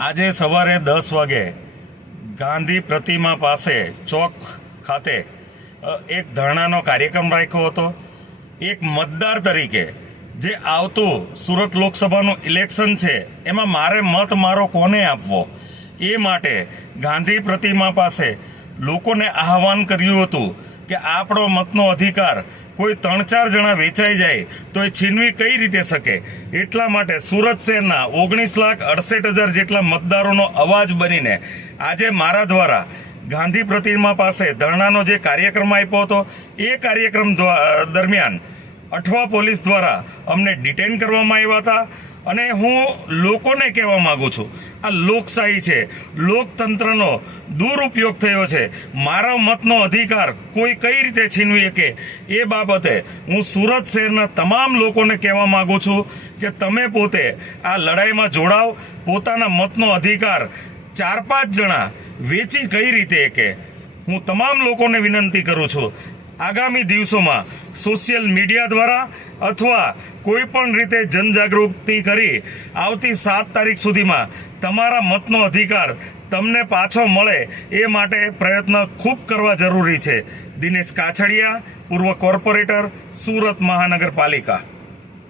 આજે સવારે દસ વાગે ગાંધી પ્રતિમા પાસે ચોક ખાતે એક ધરણાનો કાર્યક્રમ રાખ્યો હતો. એક મતદાર તરીકે જે આવતું સુરત લોકસભાનું ઇલેક્શન છે, એમાં મારે મત મારો કોને આપવો? એ માટે ગાંધી પ્રતિમા પાસે લોકોને આહવાન કર્યું હતું કે આપણો મતનો અધિકાર કોઈ ત્રણ ચાર જણા વેચાઈ જાય, તો એ છીનવી કઈ રીતે શકે? એટલા માટે સુરત શહેરના ઓગણીસ લાખ અડસઠ હજાર જેટલા મતદારોનો અવાજ બનીને આજે મારા દ્વારા ગાંધી પ્રતિમા પાસે ધરણાનો જે કાર્યક્રમ આપ્યો હતો, એ કાર્યક્રમ દરમિયાન અઠવા પોલીસ દ્વારા અમને ડિટેન કરવામાં આવ્યા હતા અને હું લોકોને કહેવા માગું છું, આ લોકશાહી છે. લોકતંત્રનો દુરુપયોગ થયો છે. મારા મતનો અધિકાર કોઈ કઈ રીતે છીનવી શકે એ બાબતે હું સુરત શહેરના તમામ લોકોને કહેવા માગું છું કે તમે પોતે આ લડાઈમાં જોડાવ. પોતાના મતનો અધિકાર ચાર પાંચ જણા વેચી કઈ રીતે કે હું તમામ લોકોને વિનંતી કરું છું આગામી દિવસોમાં સોશિયલ મીડિયા દ્વારા અથવા કોઈ પણ રીતે જનજાગૃતિ કરી આવતી સાત તારીખ સુધીમાં તમારા મતનો અધિકાર તમને પાછો મળે એ માટે પ્રયત્ન ખૂબ કરવા જરૂરી છે. દિનેશ કાછડિયા, પૂર્વ કોર્પોરેટર, સુરત મહાનગરપાલિકા.